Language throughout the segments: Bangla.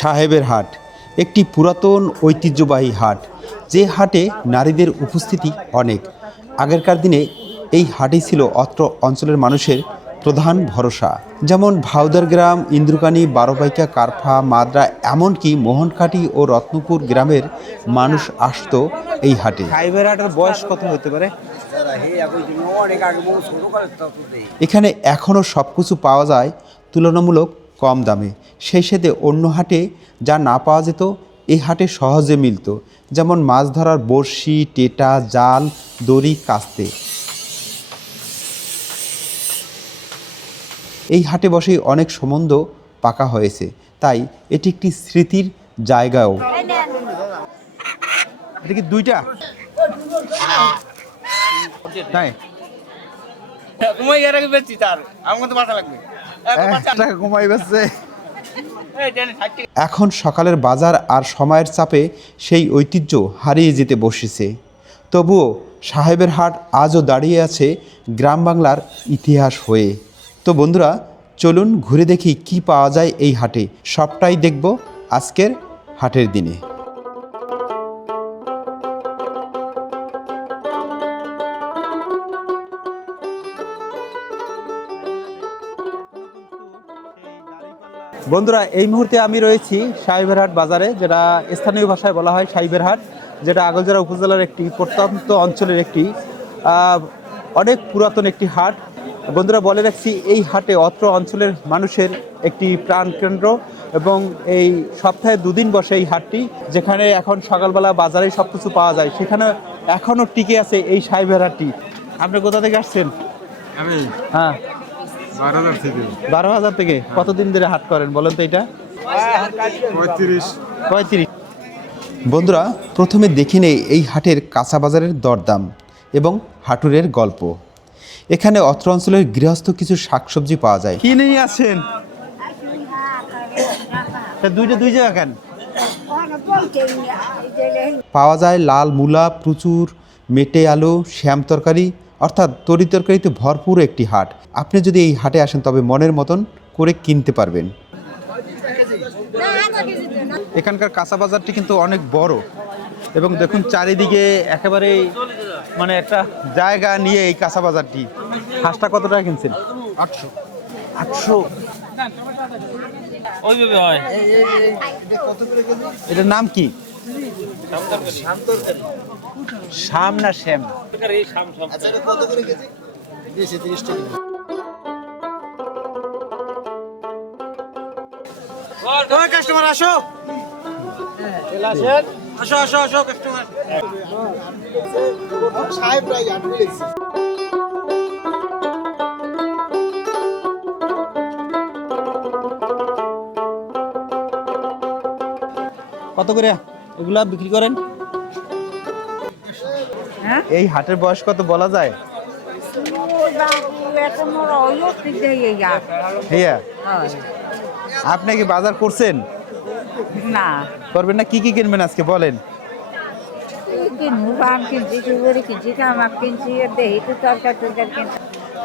সাহেবের হাট একটি পুরাতন ঐতিহ্যবাহী হাট যে হাটে নারীদের উপস্থিতি অনেক। আগেরকার দিনে এই হাটই ছিল অত্র অঞ্চলের মানুষের প্রধান ভরসা। যেমন ভাউদার গ্রাম ইন্দ্রকানী বারোবাইকা কারফা মাদ্রা এমনকি মোহনকাটি ও রত্নপুর গ্রামের মানুষ আসতো এই হাটে। সাহেবের হাটের বয়স কত হতে পারে? এখানে এখনও সব কিছু পাওয়া যায় তুলনামূলক কম দামে। সেই সাথে অন্য হাটে যা না পাওয়া যেত এই হাটে সহজে মিলত, যেমন মাছ ধরার বড়শি, টেটা, জাল, দড়ি, কাস্তে। এই হাটে বসেই অনেক সম্বন্ধ পাকা হয়েছে, তাই এটি একটি স্মৃতির জায়গাও। দুইটা? তোমার ইয়ার আগে তার, আমার তো বাঁচা লাগবে। টাকা কমাই বেচছে এখন সকালের বাজার আর সময়ের চাপে সেই ঐতিহ্য হারিয়ে যেতে বসেছে। তবুও সাহেবের হাট আজও দাঁড়িয়ে আছে গ্রাম বাংলার ইতিহাস হয়ে। তো বন্ধুরা চলুন ঘুরে দেখি কি পাওয়া যায় এই হাটে। সবটাই দেখব আজকের হাটের দিনে। বন্ধুরা এই মুহূর্তে আমি রয়েছি সাহেবেরহাট বাজারে যেটা স্থানীয় ভাষায় বলা হয় সাহেবেরহাট যেটা আগলজোড়া উপজেলার একটি প্রত্যন্ত অঞ্চলের একটি অনেক পুরাতন একটি হাট। বন্ধুরা বলে রাখছি এই হাটে অত্র অঞ্চলের মানুষের একটি প্রাণকেন্দ্র এবং এই সপ্তাহে দুদিন বসে এই হাটটি যেখানে এখন সকালবেলা বাজারে সব কিছু পাওয়া যায়। সেখানে এখনও টিকে আছে এই সাহেবের হাটটি আপনি কোথা থেকে আসছেন? আমি হ্যাঁ। বারো হাজার থেকে। কতদিন ধরে হাট করেন বলেন তো এটা? পঁয়ত্রিশ। পঁয়ত্রিশ। বন্ধুরা প্রথমে দেখে নেই এই হাটের কাঁচা বাজারের দরদাম এবং হাটুরের গল্প। এখানে অত্র অঞ্চলের গৃহস্থ কিছু শাকসবজি পাওয়া যায়। কি নিয়ে আসেন তা দুইটা দুই জায়গা কেন? পাওয়া যায় লাল মূলা প্রচুর মেটে আলু শ্যাম তরকারি অর্থাৎ তরি তরকারিতে ভরপুর একটি হাট আপনি যদি এই হাটে আসেন তবে মনের মতন করে কিনতে পারবেন এখানকার কাঁচা বাজারটি কিন্তু অনেক বড় এবং দেখুন চারিদিকে একেবারে মানে একটা জায়গা নিয়ে এই কাঁচা বাজারটি হাঁসটা কত টাকা কিনছেন আটশো আটশো এটার নাম কি শাম না শ্যাম? ওই কাস্টমার আসো। আসো আসো আসো কাস্টমার সাহেব কত করে? এগুলা বিক্রি করেন? হ্যাঁ? এই হাটের বয়স কত বলা যায়? হ্যাঁ আপনি কি বাজার করছেন? না। করবেন না? কি কি কিনবেন আজকে বলেন?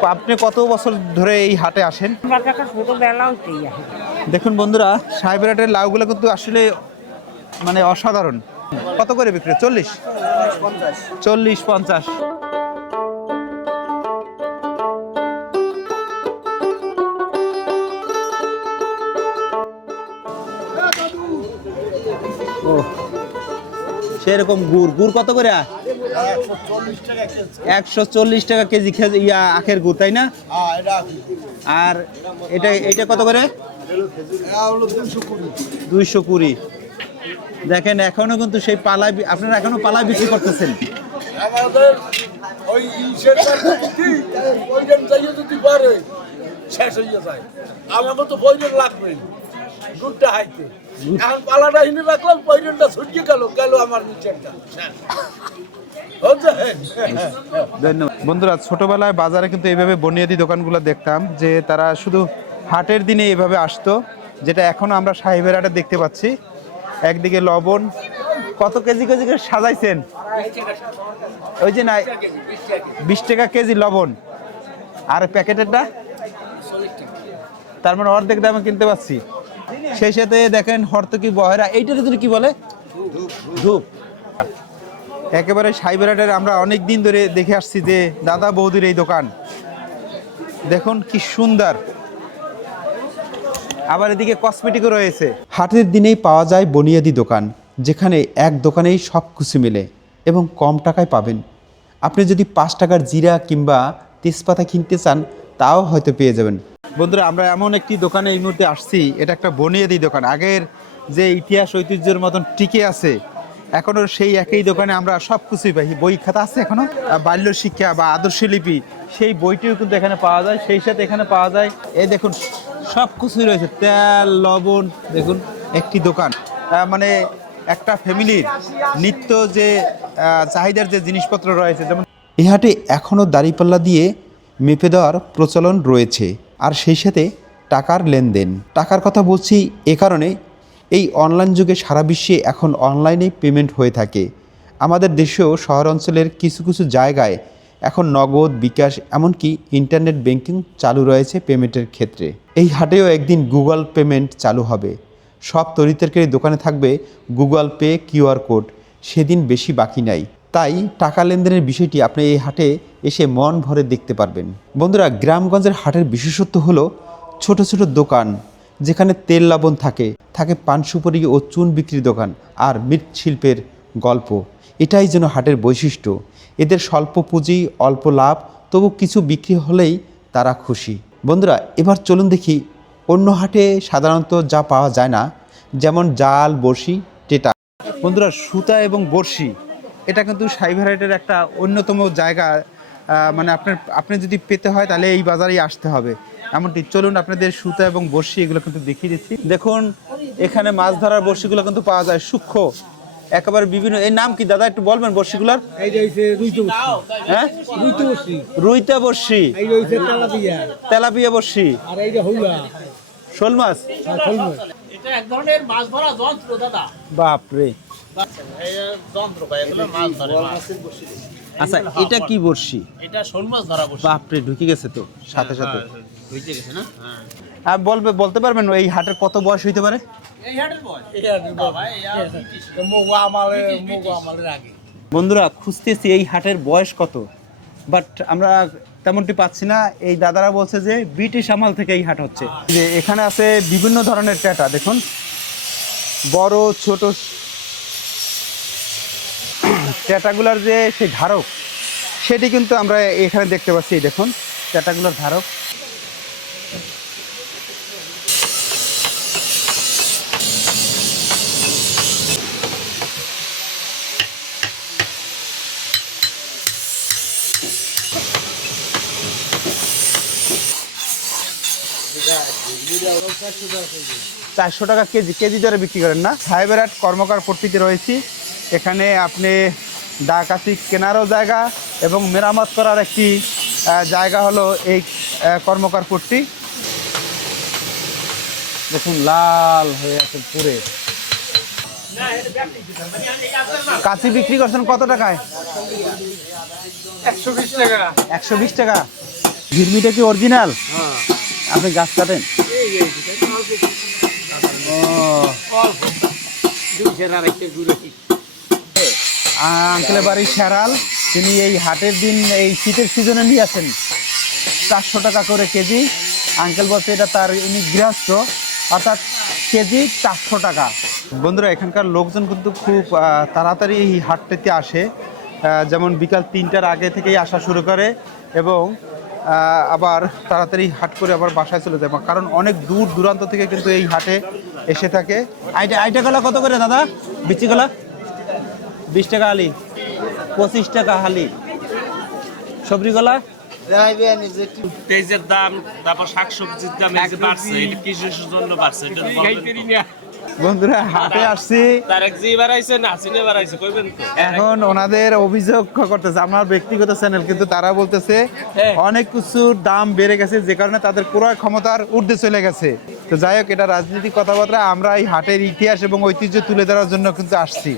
আপনি কত বছর ধরে এই হাটে আসেন? দেখুন বন্ধুরা সাহেবের হাটের লাউগুলো কিন্তু আসলে মানে অসাধারণ। কত করে বিক্রি চল্লিশ? চল্লিশ পঞ্চাশ। সেরকম গুড়। গুড় কত করে? একশো চল্লিশ টাকা কেজি ইয়া, আখের গুড়, তাই না? আর এটা এটা কত করে? দুইশো কুড়ি। দেখেন এখনও কিন্তু সেই পালায় বি- আপনারা এখনও পালা বিক্রি করতেছেন। আমাদের ওই কি ওইজন চাইয়ে যদি পারে শেষ হয়ে যায়। আমাদের তো বইজন লাগবে। দুধটা হাইতে। এখন পালাটা হিনে রাখলাম বইজনটা ছুটকে গেল গেল আমার নিচেরটা। ধন্যবাদ। বন্ধুরা ছোটবেলায় বাজারে কিন্তু এইভাবে বনিয়াদি দোকানগুলো দেখতাম যে তারা শুধু হাটের দিনে এইভাবে আসতো যেটা এখনও আমরা সাহেবের হাটে দেখতে পাচ্ছি। একদিকে লবণ। কত কেজি কেজি করে সাজাইছেন? ওই যে না বিশ টাকা কেজি লবণ। আর প্যাকেটেরটা? তার মানে অর্ধেক দামে কিনতে পারছি। সেই সাথে দেখেন হর্তকি বহেরা, এইটার যদি কি বলে? ধূপ। একেবারে সাইবেরাটের আমরা অনেক দিন ধরে দেখে আসছি যে দাদা বৌদির এই দোকান। দেখুন কি সুন্দর। আবার এদিকে কসমেটিকও রয়েছে। হাটের দিনেই পাওয়া যায় বনিয়াদি দোকান যেখানে এক দোকানেই সব কিছু মেলে এবং কম টাকায় পাবেন। আপনি যদি পাঁচ টাকার জিরা কিংবা তেজপাতা কিনতে চান তাও হয়তো পেয়ে যাবেন। বন্ধুরা আমরা এমন একটি দোকানে এই মুহূর্তে আসছি এটা একটা বনিয়াদি দোকান। আগের যে ইতিহাস ঐতিহ্যের মতন টিকে আছে এখনও সেই একই দোকানে আমরা সব কিছুই পাই। বই খাতা আছে এখনও? বাল্য শিক্ষা বা আদর্শ লিপি সেই বইটিও কিন্তু এখানে পাওয়া যায় সেই সাথে এখানে পাওয়া যায়। এই দেখুন সব কিছুই রয়েছে। তেল, লবণ, দেখুন, একটি দোকান। মানে একটা ফ্যামিলির নিত্য যে চাহিদার যে জিনিসপত্র রয়েছে, যেমন এই হাটে এখনও দাঁড়িপাল্লা দিয়ে মেপে দেওয়ার প্রচলন রয়েছে। আর সেই সাথে টাকার লেনদেন। টাকার কথা বলছি এ কারণে, এই অনলাইন যুগে সারা বিশ্বে এখন অনলাইনেই পেমেন্ট হয়ে থাকে। আমাদের দেশেও শহর অঞ্চলের কিছু কিছু জায়গায় এখন নগদ, বিকাশ, এমনকি ইন্টারনেট ব্যাংকিং চালু রয়েছে পেমেন্টের ক্ষেত্রে। এই হাটেও একদিন গুগল পেমেন্ট চালু হবে। সব তরিতরকারি দোকানে থাকবে গুগল পে কিউআর কোড। সেদিন বেশি বাকি নাই। তাই টাকা লেনদেনের বিষয়টি আপনি এই হাটে এসে মন ভরে দেখতে পারবেন। বন্ধুরা, গ্রামগঞ্জের হাটের বিশেষত্ব হলো ছোট ছোট দোকান, যেখানে তেল লবণ থাকে থাকে পান সুপারি ও চুন বিক্রির দোকান আর মৃৎশিল্পের গল্প। এটাই যেন হাটের বৈশিষ্ট্য। এদের স্বল্প পুঁজি, অল্প লাভ, তবু কিছু বিক্রি হলেই তারা খুশি। বন্ধুরা, এবার চলুন দেখি অন্য হাটে সাধারণত যা পাওয়া যায় না, যেমন জাল, বড়শি, টেটা। বন্ধুরা, সুতা এবং বড়শি, এটা কিন্তু সাইভারাইটের একটা অন্যতম জায়গা। মানে আপনার, আপনি যদি পেতে হয় তাহলে এই বাজারেই আসতে হবে। এমনটি, চলুন আপনাদের সুতা এবং বড়শি এগুলো কিন্তু দেখিয়ে দিচ্ছি। দেখুন, এখানে মাছ ধরার বড়শিগুলো কিন্তু পাওয়া যায় সূক্ষ্ম। একেবারে বিভিন্ন এই নাম কি দাদা একটু বলবেন বর্ষিগুলার হ্যাঁ? রুইতা বর্ষি তেলাপিয়া। বড়শি আর এইটা হইলা। শোল মাছ? ধরা বাপরে। যন্ত্র আচ্ছা এটা কি বড়শি? এটা শোল মাছ ধরা বসে বাপরে ঢুকে গেছে তো সাথে সাথে। বুঝতে গেছে না? হ্যাঁ। আর বলবে বলতে পারবেন এই হাটের কত বয়স হইতে পারে? এই হাটের বয় এই হাটের বয়। বাবা, এই আর ব্রিটিশ। মুগো আমালে মুগো আমালের আগে। বন্ধুরা খুঁজতেছি এই হাটের বয়স কত। বাট আমরা তেমনটি পাচ্ছি না। এই দাদারা বলছে যে ব্রিটিশ আমল থেকে এই হাট হচ্ছে। যে এখানে আছে বিভিন্ন ধরনের ট্যাটা দেখুন। বড় ছোট ট্যাটাগুলার যে সেই ধারক, সেটি কিন্তু আমরা এখানে দেখতে পাচ্ছি দেখুন ট্যাটাগুলোর ধারক। চারশো টাকা কেজি কেজি দরে বিক্রি করেন না। সাহেবেরহাট কর্মকার পট্টিতে রয়েছি। এখানে আপনি ডাকাতি কেনারও জায়গা এবং মেরামত করার একটি জায়গা হলো এই কর্মকার পট্টি দেখুন লাল হয়ে আছে পুরে কাঁচি বিক্রি করছেন কত টাকায় একশো বিশ টাকা একশো বিশ টাকা কি অরিজিনাল আপনি গাছ কাটেন ও আঙ্কেলের বাড়ি শেরাল তিনি এই হাটের দিন এই শীতের সিজনে নিয়ে আসেন। চারশো টাকা করে কেজি। আঙ্কেল বলছে এটা তার উনি গৃহস্থ অর্থাৎ কেজি চারশো টাকা। বন্ধুরা এখানকার লোকজন কিন্তু খুব তাড়াতাড়ি এই হাটটিতে আসে। যেমন বিকাল তিনটার আগে থেকেই আসা শুরু করে এবং আবার তাড়াতাড়ি হাট করে আবার বাসায় চলে যায়। কারণ অনেক দূর দূরান্ত থেকে কিন্তু এই হাটে এসে থাকে। আইটা আইটা গলা কত করে দাদা? বিচি গলা? বিশ টাকা হালি পঁচিশ টাকা হালি। সবরি গলা? তেজের দাম তারপর শাকসবজির দাম এই যে বাড়ছে এটা কৃষির জন্য বাড়ছে এটা? বন্ধুরা হাটে আসছি। এখন ওনাদের অভিযোগ করতেছে আমার ব্যক্তিগত চ্যানেল কিন্তু তারা বলতেছে অনেক কিছুর দাম বেড়ে গেছে যে কারণে তাদের ক্রয় ক্ষমতার ঊর্ধ্বে চলে গেছে। তো যাই হোক এটা রাজনীতিক কথাবার্তা আমরা এই হাটের ইতিহাস এবং ঐতিহ্য তুলে ধরার জন্য কিন্তু আসছি।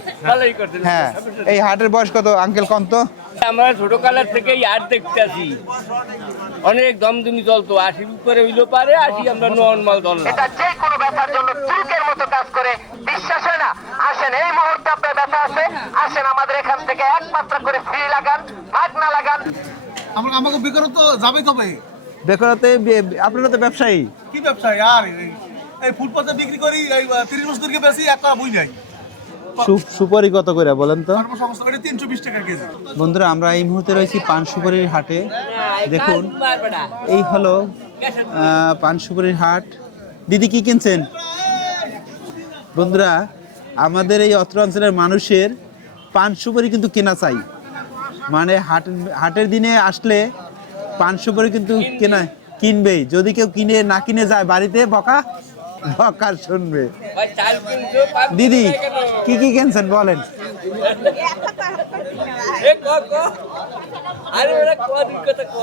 হ্যাঁ এই হাটের বয়স কত আঙ্কেল কন্ত? আমরা ছোটকালের থেকে আর দেখতে আসি অনেক দমদমি চলতো আশি উপরে হইল পারে আশি আমরা নর্মাল দল এটা যে কোনো ব্যথার জন্য মতো কাজ করে বিশ্বাস হয় না? আসেন এই মুহূর্তে আপনার ব্যথা আছে আসেন আমাদের এখান থেকে একমাত্র করে ফ্রি লাগান ভাগ না লাগান। আমার আমাকে বেকারত্ব যাবে কবে? বেকারতে আপনারা তো ব্যবসায়ী। কি ব্যবসা আর এই- ফুটপাতে বিক্রি করি এই তিরিশ বছর ধরে বেশি এক টাকা বই নাই। সু- সুপারি কত করে বলেন তো। বন্ধুরা আমরা এই মুহূর্তে রয়েছি পান সুপারির হাটে। দেখুন এই হলো আহ, পান সুপারির হাট। দিদি কি কিনছেন? বন্ধুরা আমাদের এই অত্র অঞ্চলের মানুষের পান সুপারি কিন্তু কেনা চাই। মানে হাট হাটের দিনে আসলে পান সুপারি কিন্তু কেনা কিনবেই। যদি কেউ কিনে না কিনে যায় বাড়িতে বকা বকা শুনবে। দিদি কি কি কিনছেন বলেন? আরে ওরা কোয়াদির কথা ক।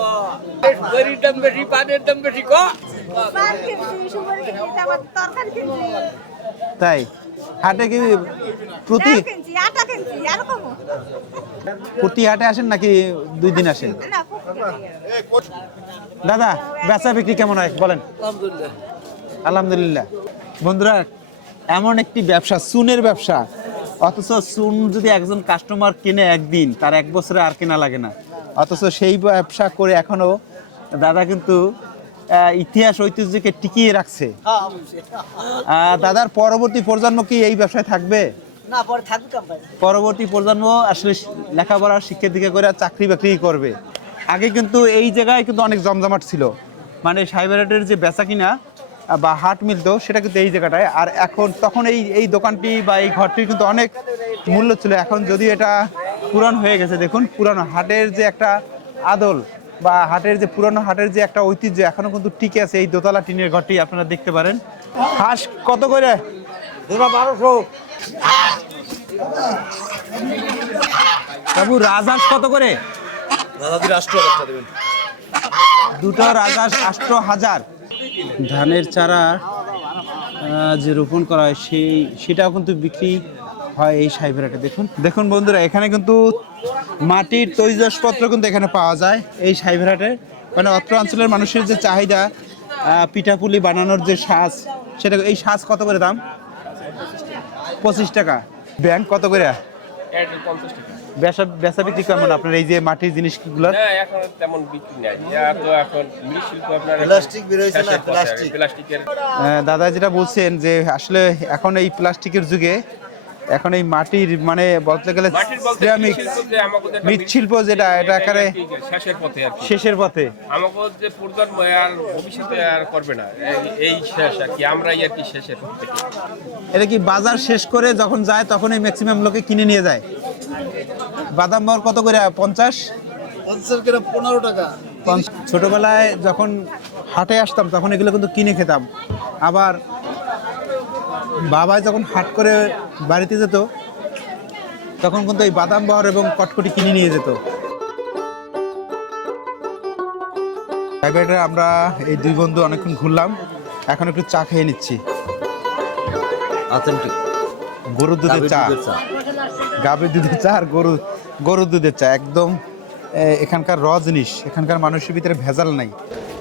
দাম বেশি পানের দাম বেশি ক। তাই? হাটে কি প্রতি এরকম প্রতি হাটে আসেন নাকি দুই দিন আসেন? দাদা বেচা বিক্রি কেমন হয় বলেন। আলহামদুলিল্লাহ। বন্ধুরা এমন একটি ব্যবসা চুনের ব্যবসা। অথচ চুন যদি একজন কাস্টমার কিনে একদিন তার এক বছরে আর কেনা লাগে না। অথচ সেই ব্যবসা করে এখনও দাদা কিন্তু ইতিহাস ঐতিহ্যকে টিকিয়ে রাখছে। আহ, দাদার পরবর্তী প্রজন্ম কি এই ব্যবসায় থাকবে? পরবর্তী প্রজন্ম আসলে লেখাপড়া শিক্ষা দিকে করে আর চাকরি বাকরি করবে। আগে কিন্তু এই জায়গায় কিন্তু অনেক জমজমাট ছিল। মানে সাইবারেটের যে বেচা কিনা বা হাট মিলতো সেটা কিন্তু এই জায়গাটায়। আর এখন তখন এই এই দোকানটি বা এই ঘরটির কিন্তু অনেক মূল্য ছিল। এখন যদি এটা পুরান হয়ে গেছে দেখুন পুরানো হাটের যে একটা আদল বা হাটের যে পুরানো হাটের যে একটা ঐতিহ্য এখনও কিন্তু টিকে আছে এই দোতলা টিনের ঘরটি আপনারা দেখতে পারেন। হাঁস কত করে? বারোশো। বাবু রাজহাঁস কত করে? দুটো রাজহাঁস আষ্ট হাজার। ধানের চারা যে রোপণ করা হয়, সেই, সেটাও কিন্তু বিক্রি হয় এই সাইবেরাটে দেখুন। দেখুন বন্ধুরা, এখানে কিন্তু মাটির তৈজসপত্র কিন্তু এখানে পাওয়া যায় এই সাইবেরাটে মানে অত্র অঞ্চলের মানুষের যে চাহিদা পিঠাপুলি বানানোর যে সাজ, সেটা এই সাজ কত করে দাম? পঁচিশ টাকা। ব্যাংক কত করে? বেচা বিক্রি কেমন আপনার এই যে মাটির জিনিসগুলো? না এখন তেমন বিক্রি নাই। তো এখন মৃৎ আপনার প্লাস্টিক বেরোয়ছে না, শেষের পথে আর কি। প্লাস্টিক। প্লাস্টিকের। দাদা যেটা বলছেন যে আসলে এখন এই প্লাস্টিকের যুগে এখন এই মাটির মানে বলতে গেলে সিরামিক মৃৎশিল্প যেটা এটা একেবারে শেষের পথে আর শেষের পথে। আমাকে যে প্রজন্ম আর ভবিষ্যতে আর করবে না এই- শেষ আর কি আমরাই আর কি শেষের পথ এটা কি বাজার শেষ করে যখন যায় তখন এই ম্যাক্সিমাম লোকে কিনে নিয়ে যায়? বাদাম বর কত করে? পঞ্চাশ? পঞ্চাশ গ্রাম পনেরো টাকা। ছোটবেলায় যখন হাটে আসতাম তখন এগুলো কিন্তু কিনে খেতাম। আবার বাবা যখন হাট করে বাড়িতে যেত তখন কিন্তু এই বাদাম বহর এবং কটকটি কিনে নিয়ে যেত। প্রাইভেটে আমরা এই দুই বন্ধু অনেকক্ষণ ঘুরলাম এখন একটু চা খেয়ে নিচ্ছি। গরুর দুধের চা। গাভীর দুধের চা আর গরু গরুর দুধের চা একদম এখানকার র জিনিস এখানকার মানুষের ভিতরে ভেজাল নাই।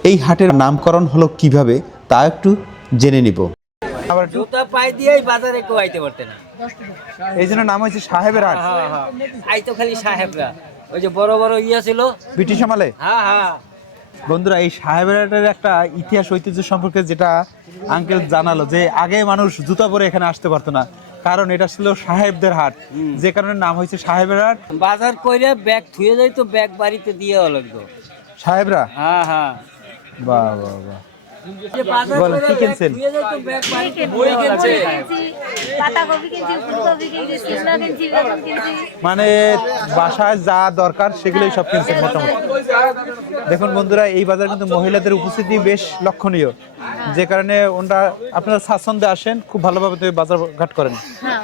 এই হাটের নামকরণ হলো কীভাবে তা একটু জেনে নিব। আবার জুতা পাই দিয়েই বাজারে কেউ আইতে পারতে না। এই জন্য নাম হয়েছে সাহেবের হাট হ্যাঁ হ্যাঁ আইতো খালি সাহেবরা। ওই যে বড় বড় ইয়া ছিল। ব্রিটিশ আমলে? হ্যাঁ হ্যাঁ। বন্ধুরা এই সাহেবের হাটের একটা ইতিহাস ঐতিহ্য সম্পর্কে যেটা আঙ্কেল জানালো যে আগে মানুষ জুতা পরে এখানে আসতে পারতো না। কারণ এটা ছিল সাহেবদের হাট। যে কারণে নাম হয়েছে সাহেবের হাট বাজার কইরে ব্যাগ থুয়ে যাইতো ব্যাগ বাড়িতে দিয়ে লাগতো সাহেবরা? হ্যাঁ হ্যাঁ। বাহ বাহ বাহ। বলেন, কি কিনছেন? কিনছি ফুলকপি কিনছি কিনছি বেগুন কিনছি। মানে বাসায় যা দরকার সেগুলোই সব কিনছেন মোটামুটি। দেখুন বন্ধুরা এই বাজার কিন্তু মহিলাদের উপস্থিতি বেশ লক্ষণীয়। যে কারণে ওনারা আপনারা স্বাচ্ছন্দ্যে আসেন খুব ভালোভাবে তো বাজার ঘাট করেন।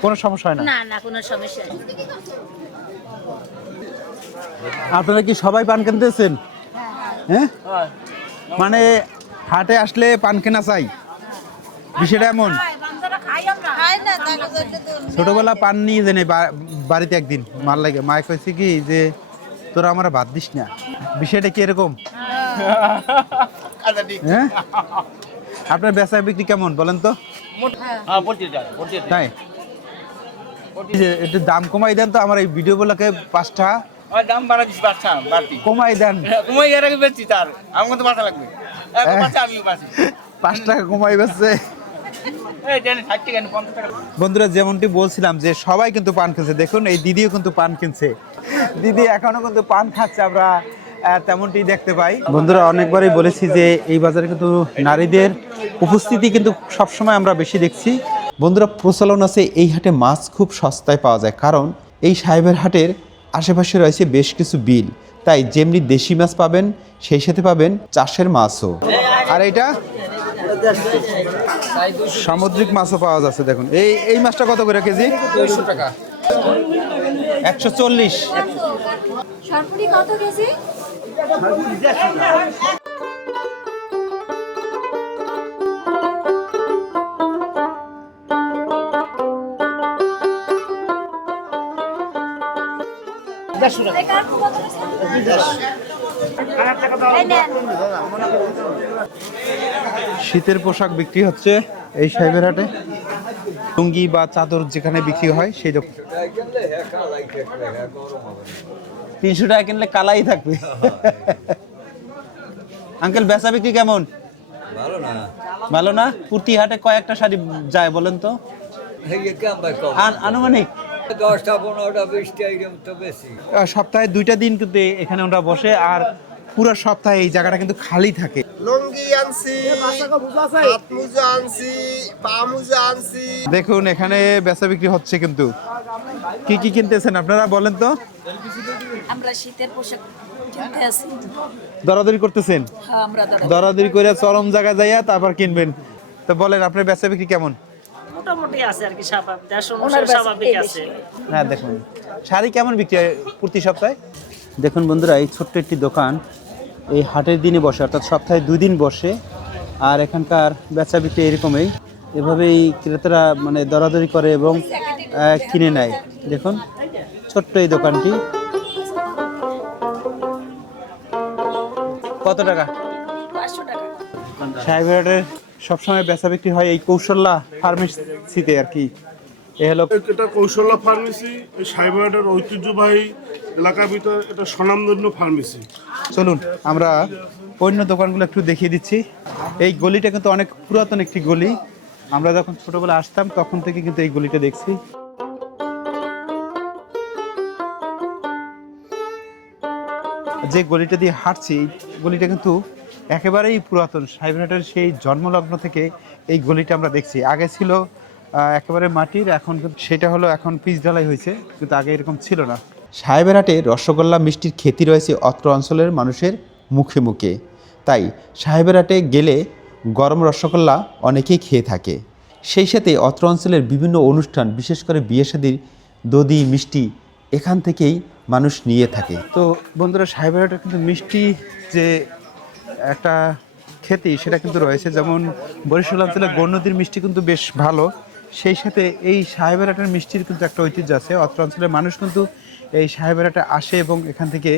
কোনো সমস্যা হয় না। না না কোনো সমস্যা নেই। আপনারা কি সবাই পান কিনতেছেন হ্যাঁ। মানে হাটে আসলে পান কেনা চাই? বিষয়টা এমন। ছোটবেলা পান নিয়ে জানে বাড়িতে একদিন মার লাগে। মায় কইছে কি যে তোরা আমার বাদ দিস না। বিষয়টা কি এরকম? হ্যাঁ? আপনার বেচা বিক্রি কেমন বলেন তো? তাই? একটু দাম কমাই দেন তো আমার এই ভিডিওগুলোকে পাঁচটা। দাম বাড়া দিস বাচ্চা কমাই দেন। তোমার এর আগে বেচছি তার। আমার তো বাঁচা লাগবে। এখন হ্যাঁ। পাঁচ টাকা কমাই বেচছে। বন্ধুরা যেমনটি বলছিলাম যে সবাই কিন্তু পান কিনছে দেখুন এই দিদিও কিন্তু পান কিনছে। দিদি এখনও কিন্তু পান খাচ্ছে আমরা তেমনটি দেখতে পাই। বন্ধুরা অনেকবারই বলেছি যে এই বাজারে কিন্তু নারীদের উপস্থিতি কিন্তু সবসময় আমরা বেশি দেখছি। বন্ধুরা প্রচলন আছে এই হাটে মাছ খুব সস্তায় পাওয়া যায়। কারণ এই সাহেবের হাটের আশেপাশে রয়েছে বেশ কিছু বিল। তাই যেমনি দেশি মাছ পাবেন সেই সাথে পাবেন চাষের মাছও। আর এইটা? সামুদ্রিক মাছও পাওয়া যাচ্ছে দেখুন। এই এই মাছটা কত করে কেজি? দুইশো টাকা। একশো চল্লিশ। কত কেজি? নেন। শীতের পোশাক বিক্রি হচ্ছে এই সাহেবের হাটে। লুঙ্গি বা চাদর যেখানে বিক্রি হয় সেই তিনশো টাকা কিনলে কালাই থাকবে। আঙ্কেল বেচা বিক্রি কেমন? ভালো না। প্রতি হাটে কয়েকটা শাড়ি যায় বলেন তো। আনুমানিক। দশটা পনেরোটা বিশটা এরকম তো বেশি। সপ্তাহে দুইটা দিন কিন্তু এখানে ওরা বসে। আর পুরো সপ্তাহে এই জায়গাটা কিন্তু খালি থাকে। লুঙ্গি আনছি হাত মোজা আনছি পা মোজা আনছি। দেখুন এখানে বেচা বিক্রি হচ্ছে কিন্তু। কি কি কিনতেছেন আপনারা বলেন তো? আমরা শীতের পোশাক দরাদরি করতেছেন? হ্যাঁ দরাদরি। করে চরম জায়গায় যাইয়া তারপর কিনবেন। তো বলেন আপনার বেচা বিক্রি কেমন? মোটামুটি আছে আর কি স্বাভাবিক। স্বাভাবিক আছে। হ্যাঁ দেখুন। শাড়ি কেমন বিক্রি হয় প্রতি সপ্তাহে? দেখুন বন্ধুরা, এই ছোট্ট একটি দোকান, এই হাটের দিনে বসে, অর্থাৎ সপ্তাহে দুই দিন বসে, আর এখানকার বেচা বিক্রি এরকমই। এভাবেই ক্রেতারা মানে দরাদরি করে এবং কিনে নেয়। দেখুন, ছোট্ট এই দোকানটি। কত টাকা? সাহেবের সবসময় বেচা বিক্রি হয় এই কৌশল্যা ফার্মেসিতে আর কি। এ হলো এটা কৌশল্যা ফার্মেসি সাইবারের ঐতিহ্যবাহী এলাকার ভিতর এটা স্বনামধন্য ফার্মেসি চলুন, আমরা অন্য দোকানগুলো একটু দেখিয়ে দিচ্ছি। এই গলিটা কিন্তু অনেক পুরাতন একটি গলি। আমরা যখন ছোটবেলা আসতাম, তখন থেকে কিন্তু এই গলিটা দেখছি। যে গলিটা দিয়ে হাঁটছি, গলিটা কিন্তু একেবারেই পুরাতন। সাহেবহাটের সেই জন্মলগ্ন থেকে এই গলিটা আমরা দেখছি। আগে ছিল একেবারে মাটির, এখন সেটা হলো এখন পিচ ঢালাই হয়েছে, কিন্তু আগে এরকম ছিল না। সাহেবেরহাটে রসগোল্লা, মিষ্টির খ্যাতি রয়েছে অত্র অঞ্চলের মানুষের মুখে মুখে। তাই সাহেবেরহাটে গেলে গরম রসগোল্লা অনেকেই খেয়ে থাকে। সেই সাথে অত্র অঞ্চলের বিভিন্ন অনুষ্ঠান, বিশেষ করে বিয়ে শাদির দধি, মিষ্টি, এখান থেকেই মানুষ নিয়ে থাকে। তো বন্ধুরা সাহেবেরহাটে কিন্তু মিষ্টি যে একটা খ্যাতি সেটা কিন্তু রয়েছে। যেমন বরিশাল অঞ্চলে গৌরনদীর মিষ্টি কিন্তু বেশ ভালো। সেই সাথে এই সাহেবেরহাটের মিষ্টির কিন্তু একটা ঐতিহ্য আছে। অত্র অঞ্চলের মানুষ কিন্তু এই সাহেবেরহাটে আসে এবং এখান থেকে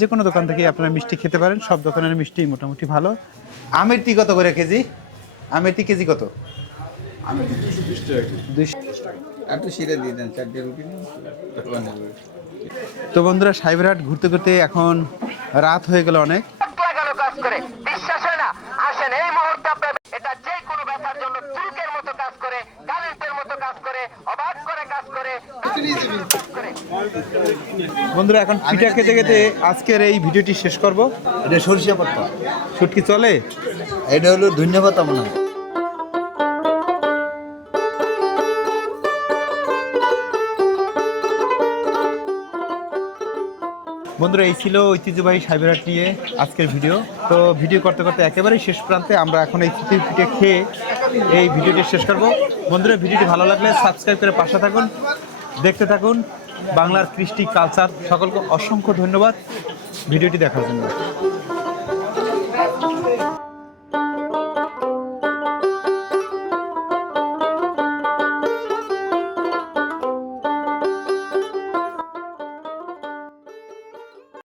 যে কোনো দোকান থেকে আপনারা মিষ্টি খেতে পারেন। সব দোকানের মিষ্টি মোটামুটি ভালো। আমের তি কত করে কেজি? আমের তি কেজি কত? তো বন্ধুরা সাহেবেরহাট ঘুরতে ঘুরতে এখন রাত হয়ে গেল অনেক লাগানো কাজ করে বিশ্বাস হয় না আসেন এই মুহূর্তে আপনার এটা যে কোনো ব্যথার জন্য চুলকের মতো কাজ করে কারেন্টের মতো কাজ করে অবাক করে কাজ করে করে বন্ধুরা এখন পিঠা খেতে খেতে আজকের এই ভিডিওটি শেষ করব। এটা সরিষা পাতা। ছুটকি চলে? এটা হলো ধন্যবাদ হয় বন্ধুরা এই ছিল ঐতিহ্যবাহী সাইবেরহাট নিয়ে আজকের ভিডিও। তো ভিডিও করতে করতে একেবারেই শেষ প্রান্তে আমরা এখন এই চিতই পিঠে খেয়ে এই ভিডিওটি শেষ করব। বন্ধুরা ভিডিওটি ভালো লাগলে সাবস্ক্রাইব করে পাশে থাকুন। দেখতে থাকুন বাংলার কৃষ্টি কালচার। সকলকে অসংখ্য ধন্যবাদ। ভিডিওটি দেখার জন্য।